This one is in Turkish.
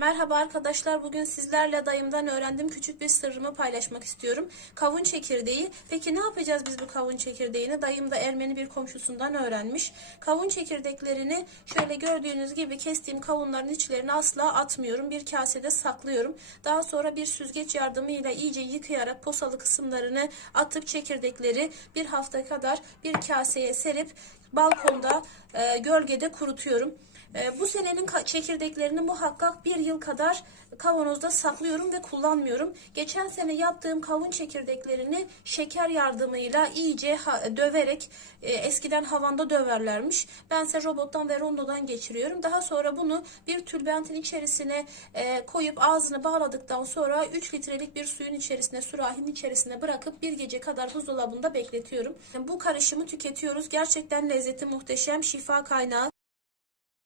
Merhaba arkadaşlar. Bugün sizlerle dayımdan öğrendiğim küçük bir sırrımı paylaşmak istiyorum. Kavun çekirdeği. Peki ne yapacağız biz bu kavun çekirdeğini? Dayım da Ermeni bir komşusundan öğrenmiş. Kavun çekirdeklerini şöyle gördüğünüz gibi kestiğim kavunların içlerine asla atmıyorum. Bir kasede saklıyorum. Daha sonra bir süzgeç yardımıyla iyice yıkayarak posalı kısımlarını atıp çekirdekleri bir hafta kadar bir kaseye serip balkonda e, gölgede kurutuyorum. E, bu senenin çekirdeklerini muhakkak bir yıl kadar kavanozda saklıyorum ve kullanmıyorum. Geçen sene yaptığım kavun çekirdeklerini şeker yardımıyla iyice döverek e, eskiden havanda döverlermiş. Bense robottan ve rondodan geçiriyorum. Daha sonra bunu bir tülbentin içerisine e, koyup ağzını bağladıktan sonra 3 litrelik bir suyun içerisine sürahinin içerisine bırakıp bir gece kadar buzdolabında bekletiyorum. Bu karışımı tüketiyoruz. Gerçekten lezzeti muhteşem, şifa kaynağı.